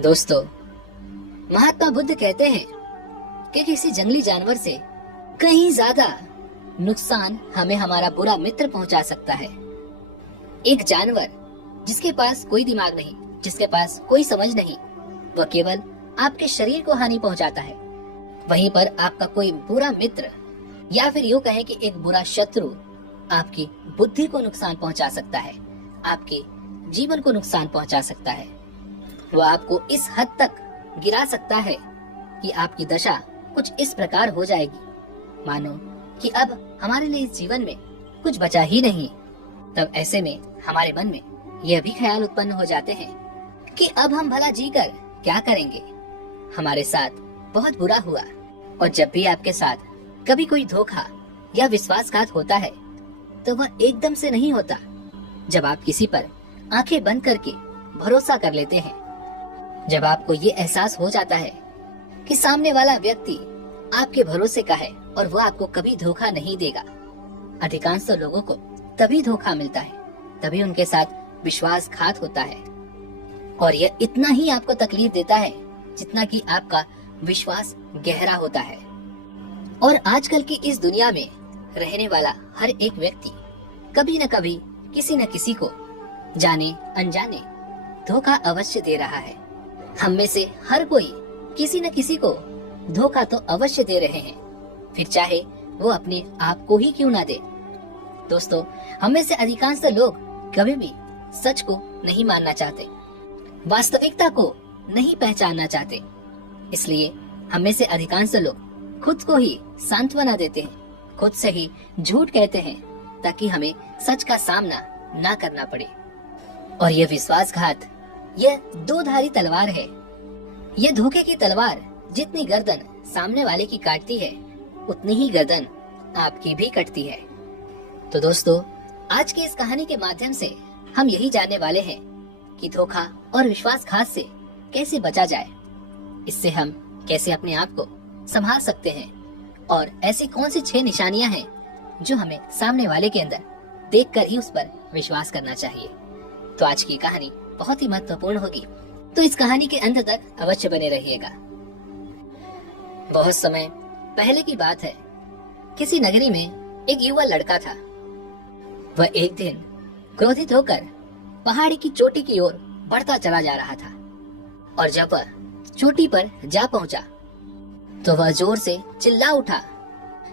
दोस्तों, महात्मा बुद्ध कहते हैं कि किसी जंगली जानवर से कहीं ज्यादा नुकसान हमें हमारा बुरा मित्र पहुंचा सकता है। एक जानवर जिसके पास कोई दिमाग नहीं, जिसके पास कोई समझ नहीं, वह केवल आपके शरीर को हानि पहुंचाता है। वहीं पर आपका कोई बुरा मित्र या फिर यूं कहें कि एक बुरा शत्रु आपकी बुद्धि को नुकसान पहुंचा सकता है, आपके जीवन को नुकसान पहुंचा सकता है। वह आपको इस हद तक गिरा सकता है कि आपकी दशा कुछ इस प्रकार हो जाएगी, मानो कि अब हमारे लिए इस जीवन में कुछ बचा ही नहीं। तब ऐसे में हमारे मन में यह भी ख्याल उत्पन्न हो जाते हैं कि अब हम भला जीकर क्या करेंगे, हमारे साथ बहुत बुरा हुआ। और जब भी आपके साथ कभी कोई धोखा या विश्वासघात होता है तो वह एकदम से नहीं होता। जब आप किसी पर आंखें बंद करके भरोसा कर लेते हैं, जब आपको ये एहसास हो जाता है कि सामने वाला व्यक्ति आपके भरोसे का है और वह आपको कभी धोखा नहीं देगा। अधिकांश तो लोगों को तभी धोखा मिलता है, तभी उनके साथ विश्वासघात होता है, और यह इतना ही आपको तकलीफ देता है जितना कि आपका विश्वास गहरा होता है। और आजकल की इस दुनिया में रहने वाला हर एक व्यक्ति कभी न कभी किसी न किसी को जाने अनजाने धोखा अवश्य दे रहा है। हम में से हर कोई किसी न किसी को धोखा तो अवश्य दे रहे हैं, फिर चाहे वो अपने आप को ही क्यों ना दे। दोस्तों, हम में से अधिकांश लोग कभी भी सच को नहीं मानना चाहते, वास्तविकता को नहीं पहचानना चाहते। इसलिए हम में से अधिकांश लोग खुद को ही सांत्वना देते हैं, खुद से ही झूठ कहते हैं ताकि हमें सच का सामना ना करना पड़े। और यह विश्वासघात, यह दो धारी तलवार है। यह धोखे की तलवार जितनी गर्दन सामने वाले की काटती है, उतनी ही गर्दन आपकी भी कटती है। तो दोस्तों, आज की इस कहानी के माध्यम से हम यही जानने वाले हैं कि धोखा और विश्वासघात से कैसे बचा जाए, इससे हम कैसे अपने आप को संभाल सकते हैं, और ऐसी कौन सी 6 निशानियां हैं जो हमें सामने वाले के अंदर देखकर ही उस पर विश्वास करना चाहिए। तो आज की कहानी बहुत ही महत्वपूर्ण होगी, तो इस कहानी के अंत तक अवश्य बने रहिएगा। बहुत समय पहले की बात है, किसी नगरी में एक युवा लड़का था। वह एक दिन क्रोधित होकर पहाड़ी की चोटी की ओर बढ़ता चला जा रहा था, और जब वह चोटी पर जा पहुंचा तो वह जोर से चिल्ला उठा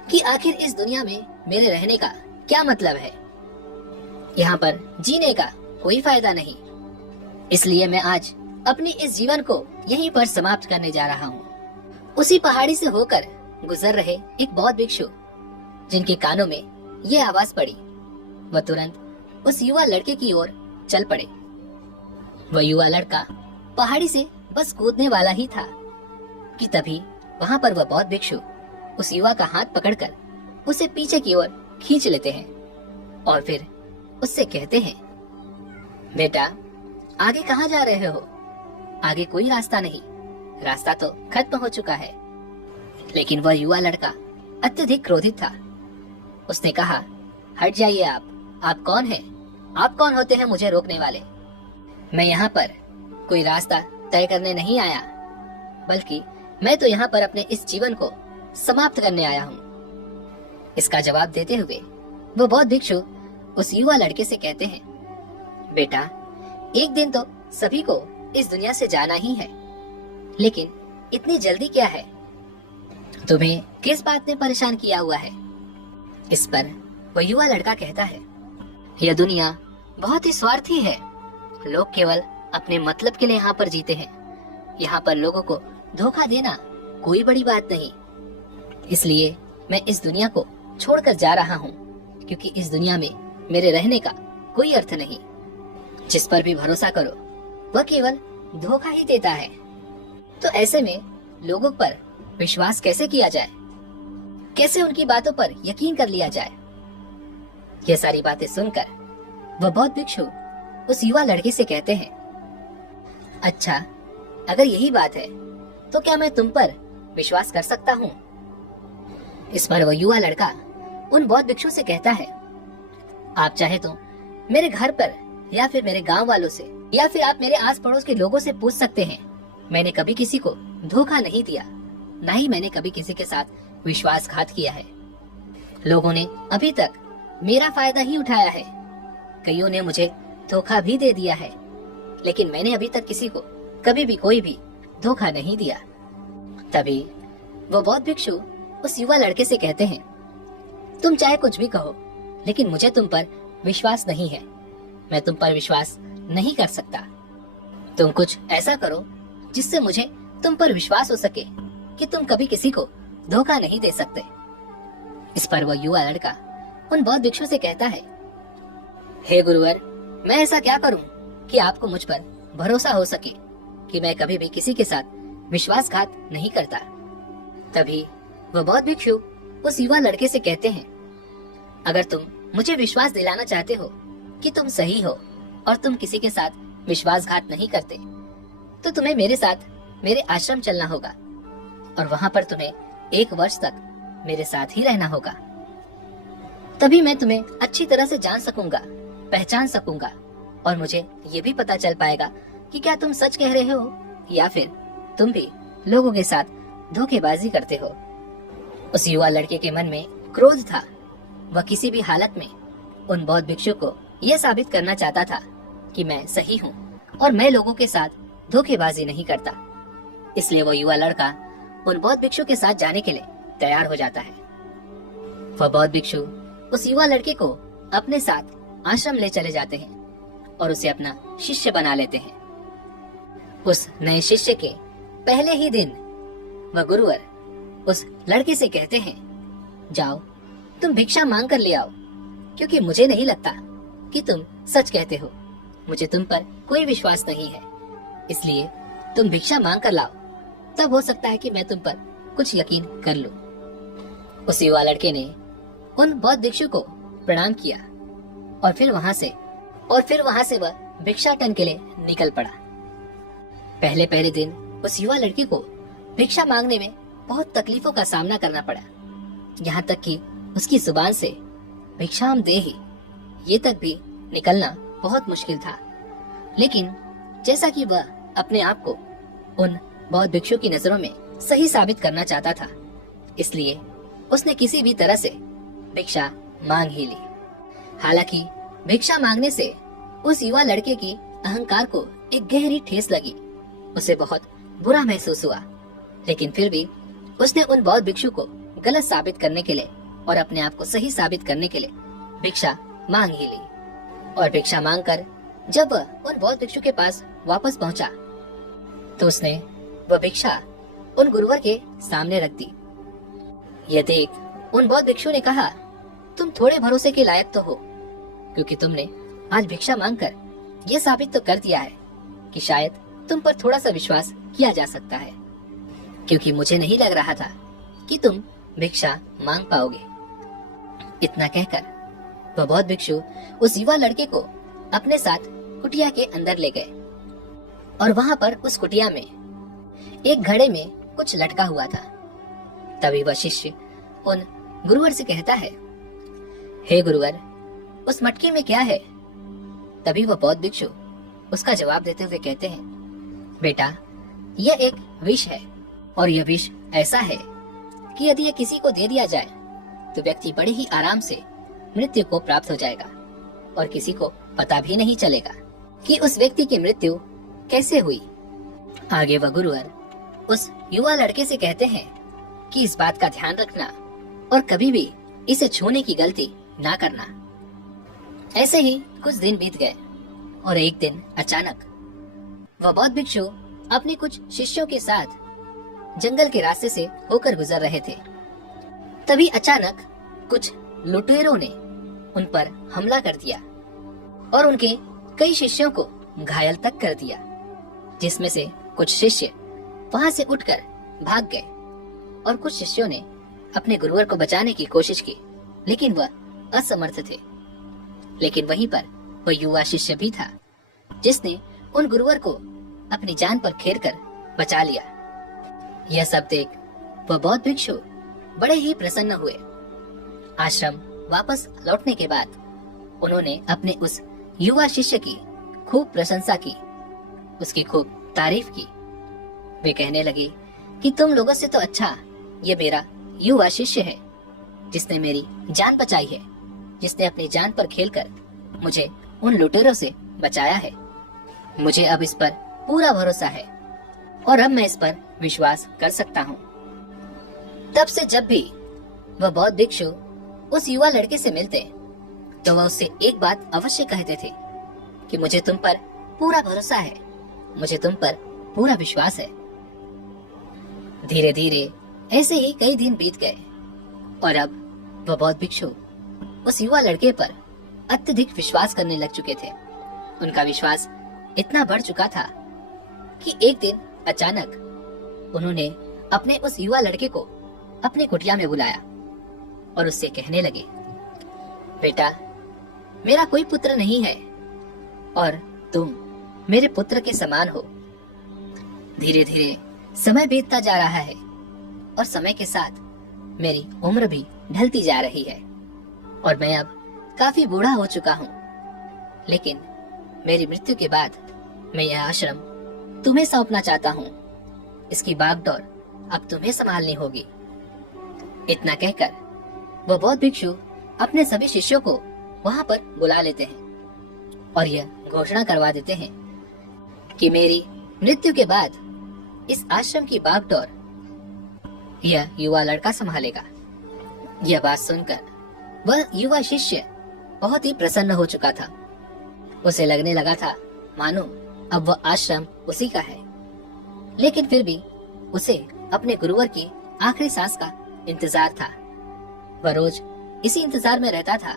कि आखिर इस दुनिया में मेरे रहने का क्या मतलब है, यहाँ पर जीने का कोई फायदा नहीं। इसलिए मैं आज अपने इस जीवन को यहीं पर समाप्त करने जा रहा हूँ। उसी पहाड़ी से होकर गुजर रहे एक बौद्ध भिक्षु, जिनके कानों में ये आवाज पड़ी, वह तुरंत उस युवा लड़के की ओर चल पड़े। वह युवा लड़का पहाड़ी से बस कूदने वाला ही था कि तभी वहाँ पर वह बौद्ध भिक्षु उस युवा का हाथ पकड़कर उसे पीछे की ओर खींच लेते हैं और फिर उससे कहते हैं, बेटा, आगे कहाँ जा रहे हो? आगे कोई रास्ता नहीं, रास्ता तो खत्म हो चुका है। लेकिन वह युवा लड़का अत्यधिक क्रोधित था। उसने कहा, हट जाइए आप कौन हैं? आप कौन होते हैं मुझे रोकने वाले? मैं यहाँ पर कोई रास्ता तय करने नहीं आया, बल्कि मैं तो यहाँ पर अपने इस जीवन को समाप्त करने आया हूँ। इसका जवाब देते हुए वो बौद्ध भिक्षु उस युवा लड़के से कहते हैं, बेटा, एक दिन तो सभी को इस दुनिया से जाना ही है, लेकिन इतनी जल्दी क्या है? तुम्हें किस बात ने परेशान किया हुआ है? इस पर वह युवा लड़का कहता है, यह दुनिया बहुत ही स्वार्थी है। लोग केवल अपने मतलब के लिए यहाँ पर जीते हैं। यहाँ पर लोगों को धोखा देना कोई बड़ी बात नहीं। इसलिए मैं इस दुनिया को छोड़कर जा रहा हूँ, क्योंकि इस दुनिया में मेरे रहने का कोई अर्थ नहीं। जिस पर भी भरोसा करो वह केवल धोखा ही देता है। तो ऐसे में लोगों पर विश्वास कैसे किया जाए? कैसे उनकी बातों पर यकीन कर लिया जाए? यह सारी बातें सुनकर वह बौद्ध भिक्षु उस युवा लड़के से कहते हैं, अच्छा, अगर यही बात है तो क्या मैं तुम पर विश्वास कर सकता हूँ? इस पर वह युवा लड़का उन बौद्ध भिक्षु से कहता है, आप चाहे तो मेरे घर पर या फिर मेरे गांव वालों से या फिर आप मेरे आस पड़ोस के लोगों से पूछ सकते हैं मैंने कभी किसी को धोखा नहीं दिया, ना ही मैंने कभी किसी के साथ विश्वासघात किया है। लोगों ने अभी तक मेरा फायदा ही उठाया है। कईयों ने मुझे धोखा भी दे दिया है, लेकिन मैंने अभी तक किसी को कभी भी कोई भी धोखा नहीं दिया। तभी वो बौद्ध भिक्षु उस युवा लड़के से कहते हैं, तुम चाहे कुछ भी कहो, लेकिन मुझे तुम पर विश्वास नहीं है। मैं तुम पर विश्वास नहीं कर सकता। तुम कुछ ऐसा करो जिससे मुझे तुम पर विश्वास हो सके कि तुम कभी किसी को धोखा नहीं दे सकते। इस पर वह युवा लड़का उन बौद्ध भिक्षु से कहता है, हे गुरुवर, मैं ऐसा क्या करूं कि आपको मुझ पर भरोसा हो सके कि मैं कभी भी किसी के साथ विश्वासघात नहीं करता। तभी वह बौद्ध भिक्षु उस युवा लड़के से कहते हैं, अगर तुम मुझे विश्वास दिलाना चाहते हो कि तुम सही हो और तुम किसी के साथ विश्वासघात नहीं करते, तो तुम्हें मेरे साथ मेरे आश्रम चलना होगा और वहां पर तुम्हें 1 वर्ष तक मेरे साथ ही रहना होगा। तभी मैं तुम्हें अच्छी तरह से जान सकूंगा, पहचान सकूंगा और मुझे ये भी पता चल पाएगा कि क्या तुम सच कह रहे हो या फिर तुम भी लोगों के साथ धोखेबाजी करते हो। उस युवा लड़के के मन में क्रोध था। वह किसी भी हालत में उन बौद्ध भिक्षु को यह साबित करना चाहता था कि मैं सही हूँ और मैं लोगों के साथ धोखेबाजी नहीं करता। इसलिए वो युवा लड़का उन बौद्ध भिक्षु के साथ जाने के लिए तैयार हो जाता है। वह बौद्ध भिक्षु उस युवा लड़के को अपने साथ आश्रम ले चले जाते हैं और उसे अपना शिष्य बना लेते हैं। उस नए शिष्य के पहले ही दिन वह गुरुवर उस लड़के से कहते हैं, जाओ तुम भिक्षा मांग कर ले आओ, क्योंकि मुझे नहीं लगता कि तुम सच कहते हो। मुझे तुम पर कोई विश्वास नहीं है, इसलिए तुम भिक्षा मांग कर लाओ, तब हो सकता है कि मैं तुम पर कुछ यकीन कर लूं। उस युवा लड़के ने उन बौद्ध भिक्षु को प्रणाम किया और फिर वहां से वह भिक्षाटन के लिए निकल पड़ा। पहले दिन उस युवा लड़के को भिक्षा मांगने में बहुत तकलीफों का सामना करना पड़ा। यहाँ तक कि उसकी जुबान से भिक्षाम देहि ये तक भी निकलना बहुत मुश्किल था। लेकिन जैसा कि वह अपने आप को उन बौद्ध भिक्षु की नजरों में सही साबित करना चाहता था, इसलिए उसने किसी भी तरह से भिक्षा मांग ही ली। हालांकि भिक्षा मांगने से उस युवा लड़के की अहंकार को एक गहरी ठेस लगी। उसे बहुत बुरा महसूस हुआ, लेकिन फिर भी उसने उन बौद्ध भिक्षु को गलत साबित करने के लिए और अपने आप को सही साबित करने के लिए भिक्षा मांग ही ली। और भिक्षा मांगकर जब वह उन बौद्ध भिक्षु के पास वापस पहुंचा, तो उसने वह भिक्षा उन गुरुवर के सामने रख दी। यह देख उन बौद्ध भिक्षु ने कहा, तुम थोड़े भरोसे के लायक तो हो, क्योंकि तुमने आज भिक्षा मांगकर यह साबित तो कर दिया है कि शायद तुम पर थोड़ा सा विश्वास किया जा सकता है, क्योंकि मुझे नहीं लग रहा था कि तुम भिक्षा मांग पाओगे। इतना कहकर वह बौद्ध भिक्षु उस युवा लड़के को अपने साथ कुटिया के अंदर ले गए और वहां पर उस कुटिया में एक घड़े में कुछ लटका हुआ था। तभी वह शिष्य उन गुरुवर से कहता है, हे गुरुवर, उस मटके में क्या है? तभी वह बौद्ध भिक्षु उसका जवाब देते हुए कहते हैं, बेटा, यह एक विष है और यह विष ऐसा है कि यदि यह किसी को दे दिया जाए तो व्यक्ति बड़े ही आराम से मृत्यु को प्राप्त हो जाएगा और किसी को पता भी नहीं चलेगा कि उस व्यक्ति की मृत्यु कैसे हुई। आगे वह गुरुवर उस युवा लड़के से कहते हैं कि इस बात का ध्यान रखना और कभी भी इसे छूने की गलती ना करना। ऐसे ही कुछ दिन बीत गए और एक दिन अचानक वह बौद्ध भिक्षु अपने कुछ शिष्यों के साथ जंगल के रास्ते से होकर गुजर रहे थे। तभी अचानक कुछ लुटेरों ने उन पर हमला कर दिया और उनके कई शिष्यों को घायल तक कर दिया, जिसमें से कुछ शिष्य वहां से उठकर भाग गए और कुछ शिष्यों ने अपने गुरुवर को बचाने की कोशिश की, लेकिन वह असमर्थ थे। लेकिन वहीं पर वह युवा शिष्य भी था जिसने उन गुरुवर को अपनी जान पर खेर कर बचा लिया। यह सब देख वह बौद्ध भिक्षु बड़े ही प्रसन्न हुए। आश्रम वापस लौटने के बाद उन्होंने अपने उस युवा शिष्य की खूब प्रशंसा की, उसकी खूब तारीफ की वे कहने लगे कि तुम लोगों से तो अच्छा ये मेरा युवा शिष्य है, जिसने मेरी जान बचाई है, जिसने अपनी जान पर खेलकर मुझे उन लुटेरों से बचाया है। मुझे अब इस पर पूरा भरोसा है और अब मैं इस पर विश्वास कर सकता हूँ। तब से जब भी वह बौद्ध भिक्षु उस युवा लड़के से मिलते तो वह उससे एक बात अवश्य कहते थे कि मुझे तुम पर पूरा भरोसा है, मुझे तुम पर पूरा विश्वास है। धीरे धीरे ऐसे ही कई दिन बीत गए और अब वह बौद्ध भिक्षु उस युवा लड़के पर अत्यधिक विश्वास करने लग चुके थे। उनका विश्वास इतना बढ़ चुका था कि एक दिन अचानक उन्होंने अपने उस युवा लड़के को अपनी कुटिया में बुलाया और उससे कहने लगे, बेटा, मेरा कोई पुत्र नहीं है और तुम मेरे पुत्र के समान हो। धीरे धीरे समय बीतता जा रहा है और समय के साथ मेरी उम्र भी ढलती जा रही है और मैं अब काफी बूढ़ा हो चुका हूँ, लेकिन मेरी मृत्यु के बाद मैं यह आश्रम तुम्हें सौंपना चाहता हूँ। इसकी बागडोर अब तुम्हें संभालनी होगी। इतना कहकर वह बौद्ध भिक्षु अपने सभी शिष्यों को वहां पर बुला लेते हैं और यह घोषणा करवा देते हैं कि मेरी मृत्यु के बाद इस आश्रम की बागडोर यह युवा लड़का संभालेगा। यह बात सुनकर वह युवा शिष्य बहुत ही प्रसन्न हो चुका था। उसे लगने लगा था मानो अब वह आश्रम उसी का है, लेकिन फिर भी उसे अपने गुरुवर की आखिरी सांस का इंतजार था। वह रोज इसी इंतजार में रहता था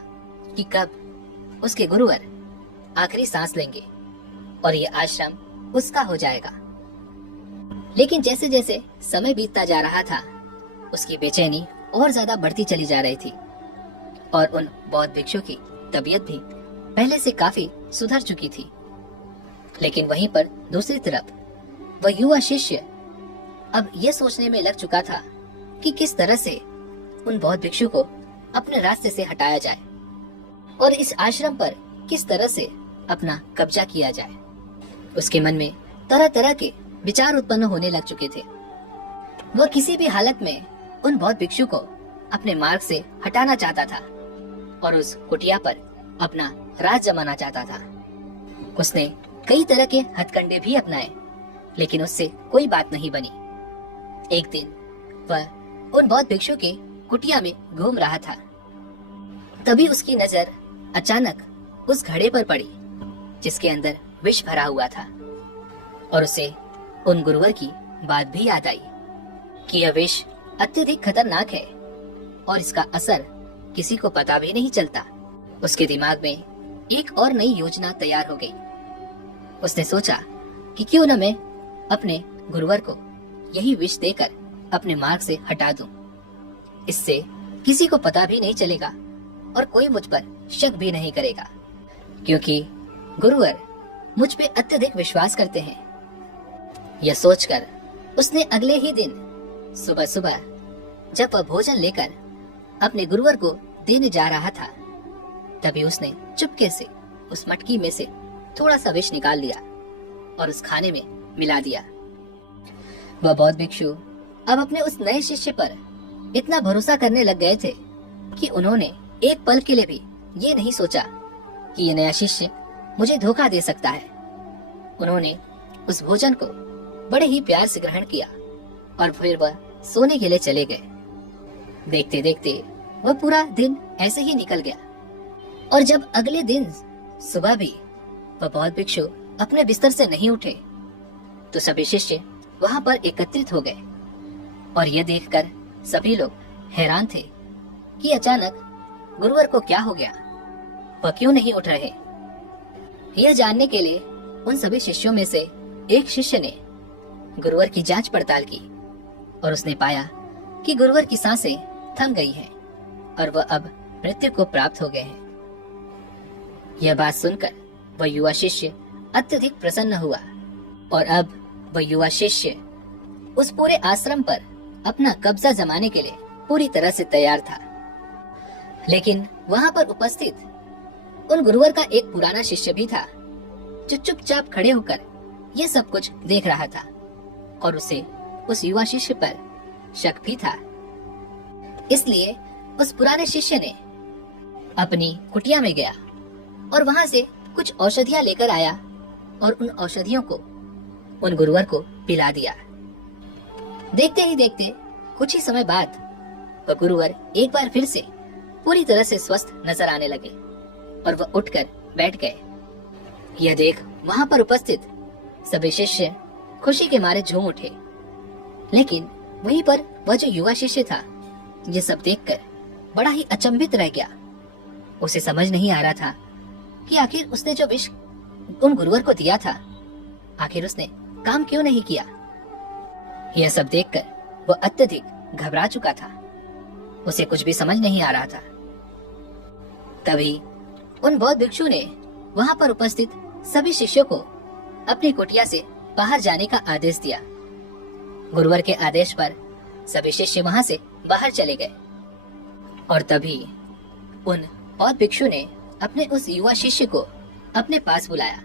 कि कब उसके गुरुवर आखिरी सांस लेंगे और ये आश्रम उसका हो जाएगा। लेकिन जैसे जैसे समय बीतता जा रहा था, उसकी बेचैनी और ज्यादा बढ़ती चली जा रही थी और उन बौद्ध भिक्षु की तबीयत भी पहले से काफी सुधर चुकी थी। लेकिन वहीं पर दूसरी तरफ वह युवा शिष्य अब यह सोचने में लग चुका था कि किस तरह से उन बौद्ध भिक्षु को अपने रास्ते से हटाया जाए और इस आश्रम पर किस तरह से अपना कब्जा किया जाए। उसके मन में तरह तरह के विचार उत्पन्न होने लग चुके थे। वह किसी भी हालत में उन बौद्ध भिक्षु को अपने मार्ग से हटाना चाहता था और उस कुटिया पर अपना राज जमाना चाहता था। उसने कई तरह के हथकंडे भी अपनाए, लेकिन उससे कोई बात नहीं बनी। एक दिन वह उन बौद्ध भिक्षु के कुटिया में घूम रहा था, तभी उसकी नजर अचानक उस घड़े पर पड़ी जिसके अंदर विष भरा हुआ था और उसे उन गुरुवर की बात भी याद आई कि यह विष अत्यधिक खतरनाक है और इसका असर किसी को पता भी नहीं चलता। उसके दिमाग में एक और नई योजना तैयार हो गई। उसने सोचा कि क्यों न मैं अपने गुरुवर को यही विष देकर अपने मार्ग से हटा दूं। इससे किसी को पता भी नहीं चलेगा और कोई मुझ पर शक भी नहीं करेगा, क्योंकि गुरुवर मुझ पे अत्यधिक विश्वास करते हैं। यह सोचकर उसने अगले ही दिन सुबह सुबह जब वह भोजन लेकर अपने गुरुवर को देने जा रहा था, तभी उसने चुपके से उस मटकी में से थोड़ा सा विष निकाल लिया और उस खाने में मिला दिया। वह बौद्ध भिक्षु अब अपने उस नए शिष्य पर इतना भरोसा करने लग गए थे कि उन्होंने एक पल के लिए भी ये नहीं सोचा कि ये नया शिष्य मुझे धोखा दे सकता है। उन्होंने उस भोजन को बड़े ही प्यार से ग्रहण किया और फिर वह सोने के लिए चले गए। देखते देखते वह पूरा दिन ऐसे ही निकल गया और जब अगले दिन सुबह भी वह बौद्ध भिक्षु अपने बिस्तर से नहीं उठे तो सभी शिष्य वहां पर एकत्रित हो गए और यह देखकर सभी लोग हैरान थे कि अचानक गुरुवर को क्या हो गया, वह क्यों नहीं उठ रहे। यह जानने के लिए उन सभी शिष्यों में से एक शिष्य ने गुरुवर की जांच पड़ताल की और उसने पाया कि गुरुवर की सांसें थम गई हैं और वह अब मृत्यु को प्राप्त हो गए हैं। यह बात सुनकर वह युवा शिष्य अत्यधिक प्रसन्न हुआ और अब वह युवा शिष्य उस पूरे आश्रम पर अपना कब्जा जमाने के लिए पूरी तरह से तैयार था। लेकिन वहां पर उपस्थित उन गुरुवर का एक पुराना शिष्य भी था जो चुपचाप खड़े होकर यह सब कुछ देख रहा था। और उसे उस युवा शिष्य पर शक भी था। इसलिए उस पुराने शिष्य ने अपनी कुटिया में गया और वहां से कुछ औषधियां लेकर आया और उन औषधियों को उन गुरुवर को पिला दिया। देखते ही देखते कुछ ही समय बाद वह गुरुवर एक बार फिर से पूरी तरह से स्वस्थ नजर आने लगे और वह उठकर बैठ गए। यह देख वहां पर उपस्थित सभी शिष्य खुशी के मारे झूम उठे, लेकिन वहीं पर वह जो युवा शिष्य था ये सब देखकर बड़ा ही अचंभित रह गया। उसे समझ नहीं आ रहा था कि आखिर उसने जो विष उन गुरुवर को दिया था आखिर उसने काम क्यों नहीं किया। यह सब देखकर वह अत्यधिक घबरा चुका था, उसे कुछ भी समझ नहीं आ रहा था। तभी उन बौद्ध भिक्षु ने वहां पर उपस्थित सभी शिष्यों को अपनी कुटिया से बाहर जाने का आदेश दिया। गुरुवर के आदेश पर सभी शिष्य वहां से बाहर चले गए और तभी उन बौद्ध भिक्षु ने अपने उस युवा शिष्य को अपने पास बुलाया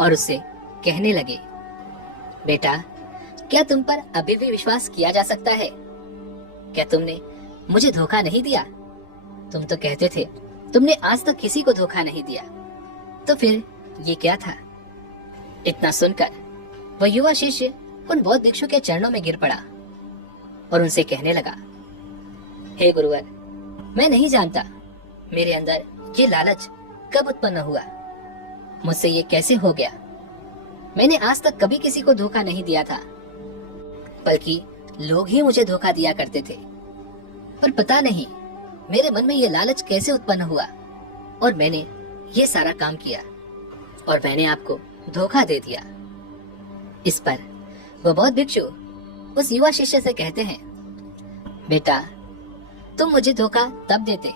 और उससे कहने लगे, बेटा, क्या तुम पर अभी भी विश्वास किया जा सकता है? क्या तुमने मुझे धोखा नहीं दिया? तुम तो कहते थे तुमने आज तक किसी को धोखा नहीं दिया, तो फिर ये क्या था? इतना सुनकर वह युवा शिष्य उन बौद्ध भिक्षु के चरणों में गिर पड़ा और उनसे कहने लगा, हे गुरुवर, मैं नहीं जानता मेरे अंदर ये लालच कब उत्पन्न हुआ, मुझसे ये कैसे हो गया। मैंने आज तक कभी किसी को धोखा नहीं दिया था, बल्कि लोग ही मुझे धोखा दिया करते थे। पर पता नहीं मेरे मन में ये लालच कैसे उत्पन्न हुआ और मैंने ये सारा काम किया और मैंने आपको धोखा दे दिया। इस पर वह बौद्ध भिक्षु उस युवा शिष्य से कहते हैं, बेटा, तुम मुझे धोखा तब देते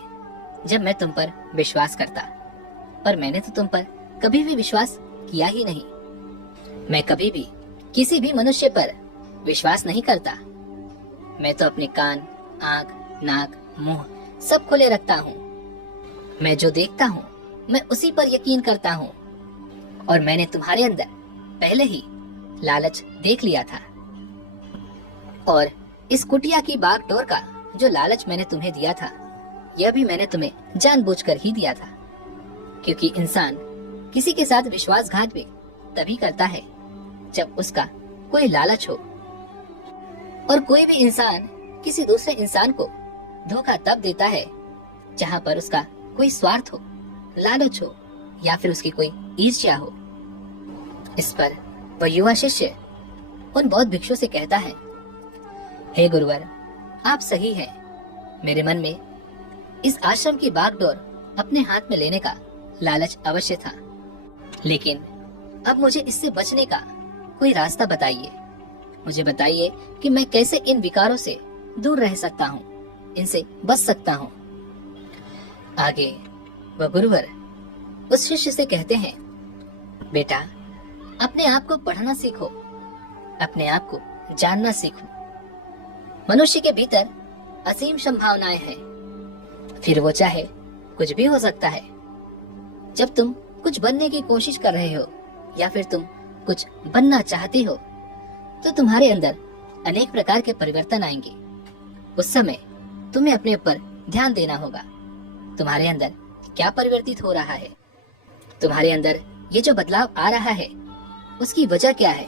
जब मैं तुम पर विश्वास करता, पर मैंने तो तुम पर कभी भी विश्वास किया ही नहीं। मैं कभी भी किसी भी मनुष्य पर विश्वास नहीं करता। मैं तो अपने कान, आंख, नाक, मुंह सब खुले रखता हूँ। मैं जो देखता हूँ मैं उसी पर यकीन करता हूँ और मैंने तुम्हारे अंदर पहले ही लालच देख लिया था और इस कुटिया की बागडोर का जो लालच मैंने तुम्हें दिया था यह भी मैंने तुम्हें जानबूझकर ही दिया था, क्योंकि इंसान किसी के साथ विश्वासघात भी तभी करता है जब उसका कोई लालच हो, और कोई भी इंसान किसी दूसरे इंसान को धोखा तब देता है जहाँ पर उसका कोई स्वार्थ हो, लालच हो या फिर उसकी कोई ईर्ष्या हो। इस पर वह युवा शिष्य उन बौद्ध भिक्षु से कहता है, हे गुरुवर, आप सही हैं। मेरे मन में इस आश्रम की बागडोर अपने हाथ में लेने का लालच अवश्य था, लेकिन अब मुझे इससे बचने का कोई रास्ता बताइए। मुझे बताइए कि मैं कैसे इन विकारों से दूर रह सकता हूँ, इनसे बच सकता हूँ। आगे वह गुरुवर उस शिष्य से कहते हैं, बेटा, अपने आप को पढ़ना सीखो, अपने आप को जानना सीखो। मनुष्य के भीतर असीम संभावनाएं हैं, फिर वो चाहे कुछ भी हो सकता है। जब तुम कुछ बनने की कोशिश कर रहे हो या फिर तुम कुछ बनना चाहते हो तो तुम्हारे अंदर अनेक प्रकार के परिवर्तन आएंगे। उस समय तुम्हें अपने ऊपर ध्यान देना होगा। तुम्हारे अंदर क्या परिवर्तित हो रहा है, तुम्हारे अंदर ये जो बदलाव आ रहा है उसकी वजह क्या है,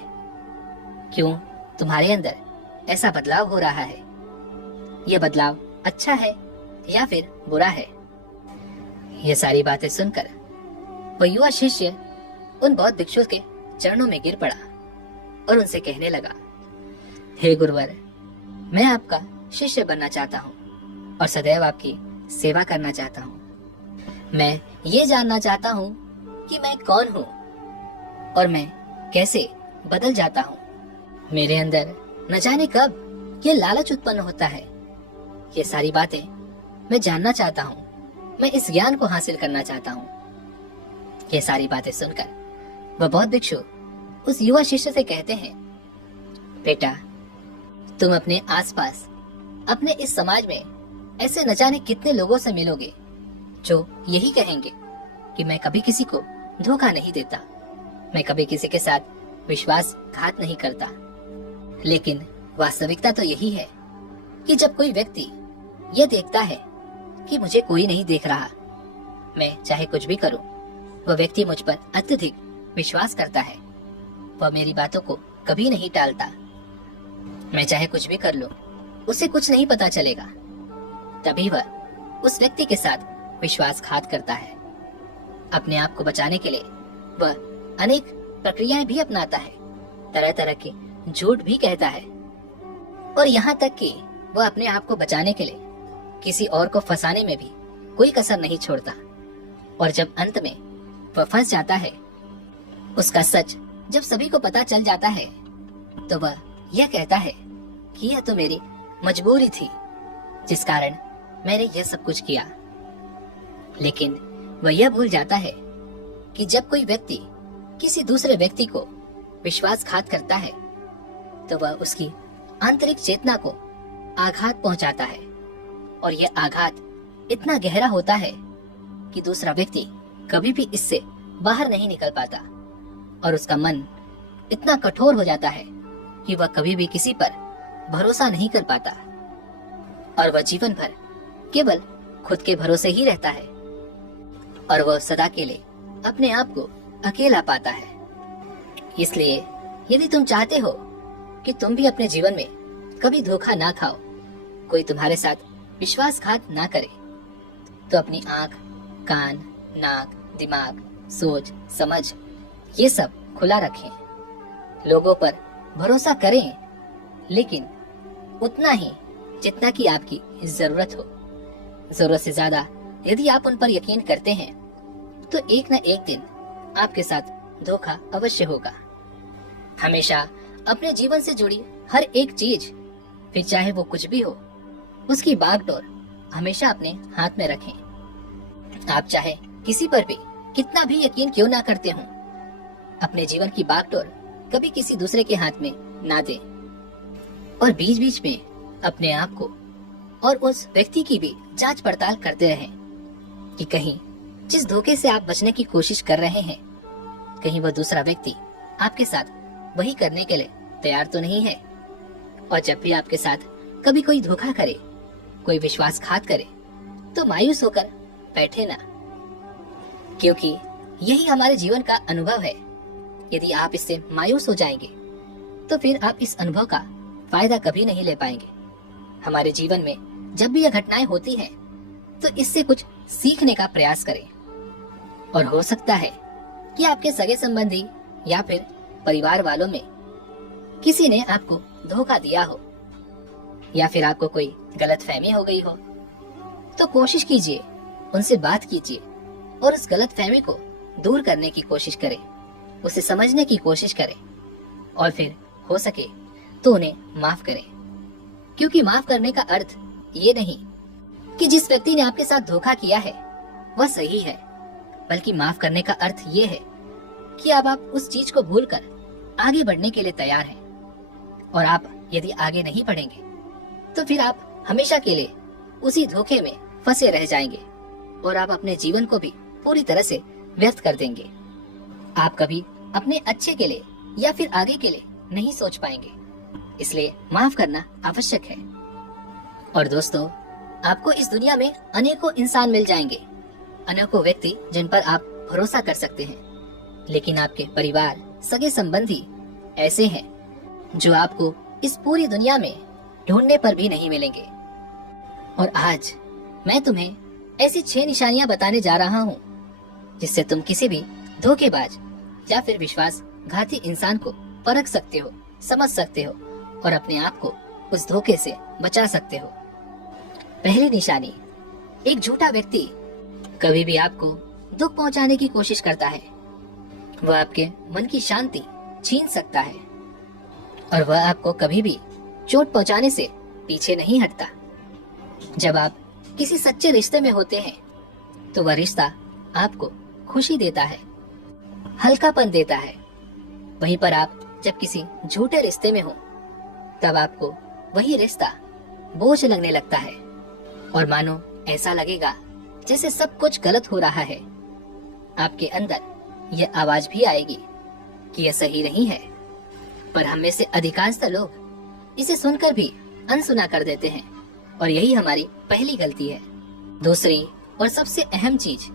क्यों तुम्हारे अंदर ऐसा बदलाव हो रहा है, यह बदलाव अच्छा है या फिर बुरा है। ये सारी बातें सुनकर वह युवा शिष्य उन बौद्ध भिक्षु के चरणों में गिर पड़ा और उनसे कहने लगा, हे गुरुवर, मैं आपका शिष्य बनना चाहता हूँ और सदैव आपकी सेवा करना चाहता हूँ। मैं ये जानना चाहता हूँ कि मैं कौन हूँ और मैं कैसे बदल जाता हूँ। मेरे अंदर न जाने कब ये लालच उत्पन्न होता है। ये सारी बातें मैं जानना चाहता हूँ, मैं इस ज्ञान को हासिल करना चाहता हूँ। ये सारी बातें सुनकर वह बौद्ध भिक्षु उस युवा शिष्य से कहते हैं, बेटा, तुम अपने आसपास, अपने इस समाज में ऐसे न जाने कितने लोगों से मिलोगे जो यही कहेंगे कि मैं कभी किसी को धोखा नहीं देता, मैं कभी किसी के साथ विश्वासघात नहीं करता, लेकिन वास्तविकता तो यही है कि जब कोई व्यक्ति यह देखता है कि मुझे कोई नहीं देख रहा, मैं चाहे कुछ भी करूं, वह व्यक्ति मुझ पर अत्यधिक विश्वास करता है। वह मेरी बातों को कभी नहीं टालता। मैं चाहे कुछ भी कर लूं, उसे कुछ नहीं पता चलेगा। तभी वह उस व्यक्ति के साथ विश्वासघात करता है। अपने आप को बचाने के लिए वह अनेक प्रक्रियाएं भी अपनाता है, तरह तरह के झूठ भी कहता है, और यहाँ तक कि वह अपने आप को बचाने के लिए किसी और को फंसाने में भी कोई कसर नहीं छोड़ता। और जब अंत में वह फंस जाता है, उसका सच जब सभी को पता चल जाता है, तो वह यह कहता है कि यह तो मेरी मजबूरी थी, जिस कारण मैंने यह सब कुछ किया। लेकिन वह यह भूल जाता है कि जब कोई व्यक्ति किसी दूसरे व्यक्ति को विश्वासघात करता है, तो वह उसकी आंतरिक चेतना को आघात पहुंचाता है, और यह आघात इतना गहरा होता है कि दूसरा व्यक्ति कभी भी इससे बाहर नहीं निकल पाता, और उसका मन इतना कठोर हो जाता है कि वह कभी भी किसी पर भरोसा नहीं कर पाता, और वह जीवन भर केवल खुद के भरोसे ही रहता है, और वह सदा के लिए अपने आप को अकेला पाता है। इसलिए यदि तुम चाहते हो कि तुम भी अपने जीवन में कभी धोखा ना खाओ, कोई तुम्हारे साथ विश्वासघात ना करे, तो अपनी आंख, कान, नाक, दिमाग, सोच, समझ ये सब खुला रखें। लोगों पर भरोसा करें, लेकिन उतना ही जितना कि आपकी जरूरत हो। जरूरत से ज्यादा यदि आप उन पर यकीन करते हैं, तो एक न एक दिन आपके साथ धोखा अवश्य होगा। हमेशा अपने जीवन से जुड़ी हर एक चीज, फिर चाहे वो कुछ भी हो, उसकी बागडोर हमेशा अपने हाथ में रखें। आप चाहे किसी पर भी कितना भी यकीन क्यों ना करते हो, अपने जीवन की बागडोर कभी किसी दूसरे के हाथ में ना दें, और बीच बीच में अपने आप को और उस व्यक्ति की भी जांच पड़ताल करते रहें कि कहीं जिस धोखे से आप बचने की कोशिश कर रहे हैं, कहीं वह दूसरा व्यक्ति आपके साथ वही करने के लिए तैयार तो नहीं है। और जब भी आपके साथ कभी कोई धोखा करे, कोई विश्वासघात करे, तो मायूस होकर बैठे ना, क्योंकि यही हमारे जीवन का अनुभव है। यदि आप इससे मायूस हो जाएंगे, तो फिर आप इस अनुभव का फायदा कभी नहीं ले पाएंगे। हमारे जीवन में जब भी यह घटनाएं होती हैं, तो इससे कुछ सीखने का प्रयास करें। और हो सकता है कि आपके सगे संबंधी या फिर परिवार वालों में किसी ने आपको धोखा दिया हो, या फिर आपको कोई गलतफहमी हो गई हो, तो कोशिश कीजिए, उनसे बात कीजिए और उस गलतफहमी को दूर करने की कोशिश करें, उसे समझने की कोशिश करें, और फिर हो सके तो उन्हें माफ करें। क्योंकि माफ करने का अर्थ ये नहीं कि जिस व्यक्ति ने आपके साथ धोखा किया है वह सही है, बल्कि माफ करने का अर्थ ये है कि अब आप उस चीज को भूलकर आगे बढ़ने के लिए तैयार हैं। और आप यदि आगे नहीं बढ़ेंगे, तो फिर आप हमेशा के लिए उसी धोखे में फंसे रह जाएंगे, और आप अपने जीवन को भी पूरी तरह से व्यर्थ कर देंगे। आप कभी अपने अच्छे के लिए या फिर आगे के लिए नहीं सोच पाएंगे। इसलिए माफ करना आवश्यक है। और दोस्तों, आपको इस दुनिया में अनेकों इंसान मिल जाएंगे, अनेकों व्यक्ति जिन पर आप भरोसा कर सकते हैं, लेकिन आपके परिवार, सगे संबंधी ऐसे हैं जो आपको इस पूरी दुनिया में ढूंढने पर भी नहीं मिलेंगे। और आज मैं तुम्हें ऐसी 6 निशानियां बताने जा रहा हूँ, जिससे तुम किसी भी धोखेबाज या फिर विश्वासघाती इंसान को परख सकते हो, समझ सकते हो, और अपने आप को उस धोखे से बचा सकते हो। पहली निशानी, एक झूठा व्यक्ति कभी भी आपको दुख पहुंचाने की कोशिश करता है। वह आपके मन की शांति छीन सकता है, और वह आपको कभी भी चोट पहुंचाने से पीछे नहीं हटता। जब आप किसी सच्चे रिश्ते में होते हैं, तो वह रिश्ता आपको खुशी देता है, हल्कापन देता है। वहीं पर आप जब किसी झूठे रिश्ते में हो, तब आपको वही रिश्ता बोझ लगने लगता है, और मानो ऐसा लगेगा जैसे सब कुछ गलत हो रहा है। आपके अंदर यह आवाज भी आएगी कि यह सही नहीं है। पर हम में से अधिकांशतः लोग इसे सुनकर भी अनसुना कर देते हैं और यही हमारी पहली गलती है। दूसरी और सबसे अहम चीज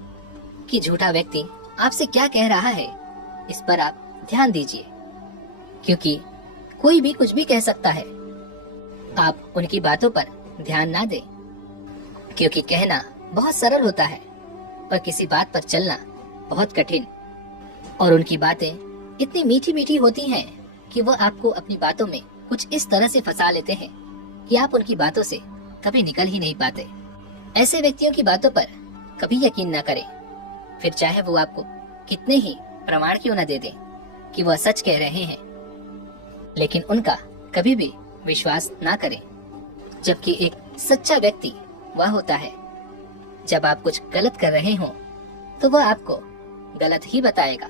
कि झूठा व्यक्ति आपसे क्या कह रहा है, इस पर आप ध्यान दीजिए, क्योंकि कोई भी कुछ भी कह सकता है। आप उनकी बातों पर ध्यान ना दें, क्योंकि कहना बहुत सरल होता है पर किसी बात पर चलना बहुत कठिन। और उनकी बातें इतनी मीठी मीठी होती हैं कि वो आपको अपनी बातों में कुछ इस तरह से फंसा लेते हैं कि आप उनकी बातों से कभी निकल ही नहीं पाते। ऐसे व्यक्तियों की बातों पर कभी यकीन न करें, फिर चाहे वो आपको कितने ही प्रमाण क्यों न दे दें कि वह सच कह रहे हैं, लेकिन उनका कभी भी विश्वास ना करें। जबकि एक सच्चा व्यक्ति वह होता है जब आप कुछ गलत कर रहे हो तो वह आपको गलत ही बताएगा।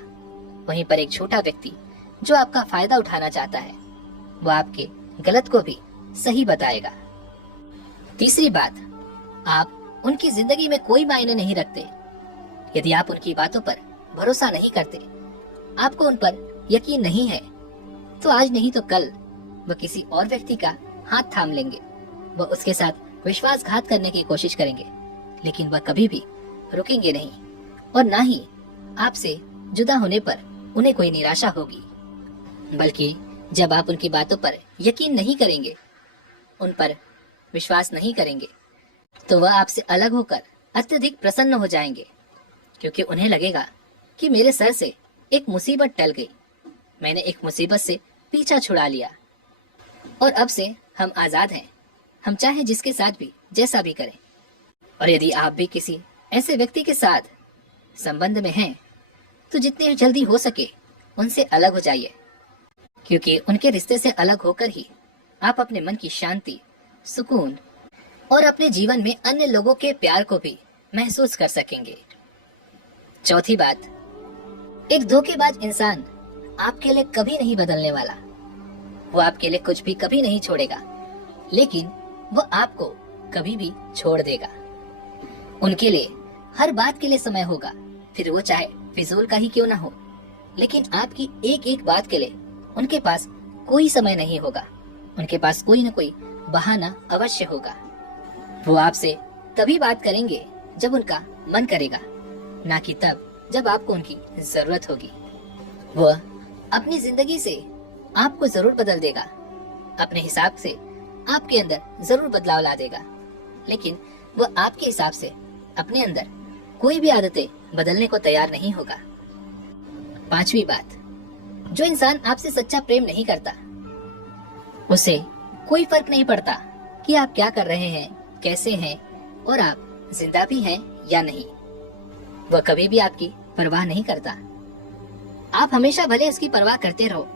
वहीं पर एक झूठा व्यक्ति जो आपका फायदा उठाना चाहता है वह आपके गलत को भी सही बताएगा। तीसरी बात, आप उनकी जिंदगी में कोई मायने नहीं रखते। यदि आप उनकी बातों पर भरोसा नहीं करते, आपको उन पर यकीन नहीं है, तो आज नहीं तो कल वह किसी और व्यक्ति का हाथ थाम लेंगे। वह उसके साथ विश्वासघात करने की कोशिश करेंगे, लेकिन वह कभी भी रुकेंगे नहीं और ना ही आपसे जुदा होने पर उन्हें कोई निराशा होगी। बल्कि जब आप उनकी बातों पर यकीन नहीं करेंगे, उन पर विश्वास नहीं करेंगे, तो वह आपसे अलग होकर अत्यधिक प्रसन्न हो जाएंगे, क्योंकि उन्हें लगेगा कि मेरे सर से एक मुसीबत टल गई, मैंने एक मुसीबत से पीछा छुड़ा लिया और अब से हम आजाद हैं, हम चाहे जिसके साथ भी जैसा भी करें। और यदि आप भी किसी ऐसे व्यक्ति के साथ संबंध में हैं, तो जितने जल्दी हो सके उनसे अलग हो जाइए, क्योंकि उनके रिश्ते से अलग होकर ही आप अपने मन की शांति, सुकून और अपने जीवन में अन्य लोगों के प्यार को भी महसूस कर सकेंगे। चौथी बात, एक धोखेबाज इंसान आपके लिए कभी नहीं बदलने वाला। वो आपके लिए कुछ भी कभी नहीं छोड़ेगा, लेकिन वो आपको कभी भी छोड़ देगा। उनके लिए हर बात के लिए समय होगा, फिर वो चाहे फिजूल का ही क्यों ना हो, लेकिन आपकी एक एक बात के लिए उनके पास कोई समय नहीं होगा। उनके पास कोई न कोई बहाना अवश्य होगा। वो आपसे तभी बात करेंगे जब उनका मन करेगा, ना कि तब जब आपको उनकी जरूरत होगी। वह अपनी जिंदगी से आपको जरूर बदल देगा, अपने हिसाब से आपके अंदर जरूर बदलाव ला देगा, लेकिन वह आपके हिसाब से अपने अंदर कोई भी आदतें बदलने को तैयार नहीं होगा। पांचवी बात, जो इंसान आपसे सच्चा प्रेम नहीं करता, उसे कोई फर्क नहीं पड़ता कि आप क्या कर रहे हैं, कैसे हैं और आप जिंदा भी हैं या नहीं। वह कभी भी आपकी परवाह नहीं करता। आप हमेशा भले उसकी परवाह करते रहो,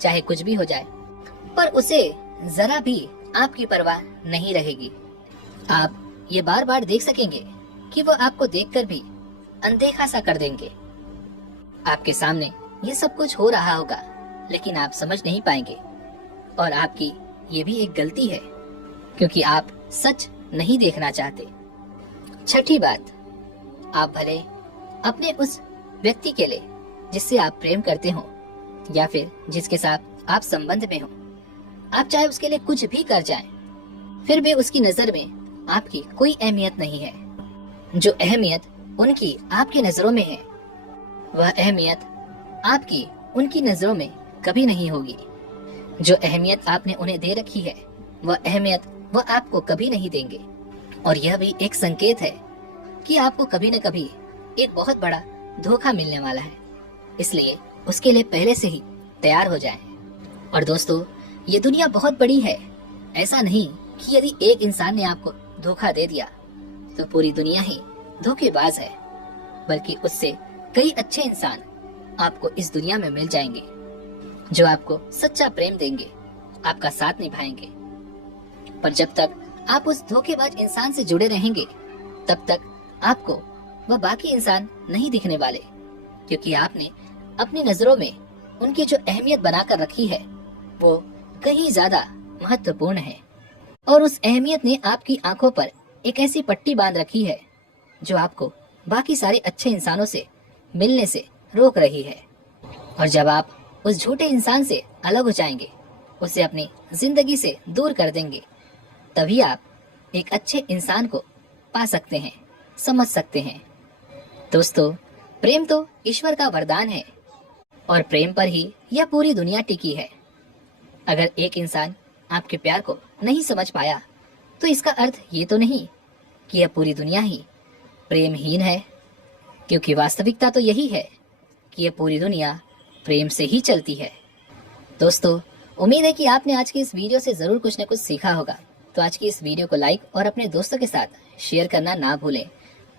चाहे कुछ भी हो जाए, पर उसे जरा भी आपकी परवाह नहीं रहेगी। आप ये बार बार देख सकेंगे कि वो आपको देखकर भी अनदेखा सा कर देंगे। आपके सामने ये सब कुछ हो रहा होगा, लेकिन आप समझ नहीं पाएंगे और आपकी ये भी एक गलती है, क्योंकि आप सच नहीं देखना चाहते। छठी बात, आप भले अपने उस व्यक्ति के लिए जिससे आप प्रेम करते हो या फिर जिसके साथ आप संबंध में हो, आप चाहे उसके लिए कुछ भी कर जाएं, फिर भी उसकी नजर में आपकी कोई अहमियत नहीं है। जो अहमियत उनकी आपकी नजरों में है, वह अहमियत आपकी उनकी नजरों में कभी नहीं होगी। जो अहमियत आपने उन्हें दे रखी है, वह अहमियत वह आपको कभी नहीं देंगे। और यह भी एक संकेत है कि आपको कभी न कभी एक बहुत बड़ा धोखा मिलने वाला है, इसलिए उसके लिए पहले से ही तैयार हो जाएं। और दोस्तों, ये दुनिया बहुत बड़ी है। ऐसा नहीं कि यदि एक इंसान ने आपको धोखा दे दिया तो पूरी दुनिया ही धोखेबाज है, बल्कि उससे कई अच्छे इंसान आपको इस दुनिया में मिल जाएंगे, जो आपको सच्चा प्रेम देंगे, आपका साथ निभाएंगे। पर जब तक आप उस धोखेबाज इंसान से जुड़े रहेंगे, तब तक आपको वह बाकी इंसान नहीं दिखने वाले, क्योंकि आपने अपनी नजरों में उनकी जो अहमियत बनाकर रखी है, वो कहीं ज्यादा महत्वपूर्ण है। और उस अहमियत ने आपकी आंखों पर एक ऐसी पट्टी बांध रखी है जो आपको बाकी सारे अच्छे इंसानों से मिलने से रोक रही है। और जब आप उस झूठे इंसान से अलग हो जाएंगे, उसे अपनी जिंदगी से दूर कर देंगे, तभी आप एक अच्छे इंसान को पा सकते हैं, समझ सकते हैं। दोस्तों, प्रेम तो ईश्वर का वरदान है और प्रेम पर ही यह पूरी दुनिया टिकी है। अगर एक इंसान आपके प्यार को नहीं समझ पाया तो इसका अर्थ ये तो नहीं कि यह पूरी दुनिया ही प्रेमहीन है, क्योंकि वास्तविकता तो यही है कि यह पूरी दुनिया प्रेम से ही चलती है। दोस्तों, उम्मीद है कि आपने आज की इस वीडियो से जरूर कुछ न कुछ सीखा होगा। तो आज की इस वीडियो को लाइक और अपने दोस्तों के साथ शेयर करना ना भूलें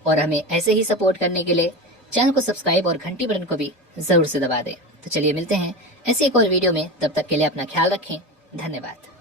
और हमें ऐसे ही सपोर्ट करने के लिए चैनल को सब्सक्राइब और घंटी बटन को भी जरूर से दबा दें। तो चलिए मिलते हैं ऐसी एक और वीडियो में, तब तक के लिए अपना ख्याल रखें। धन्यवाद।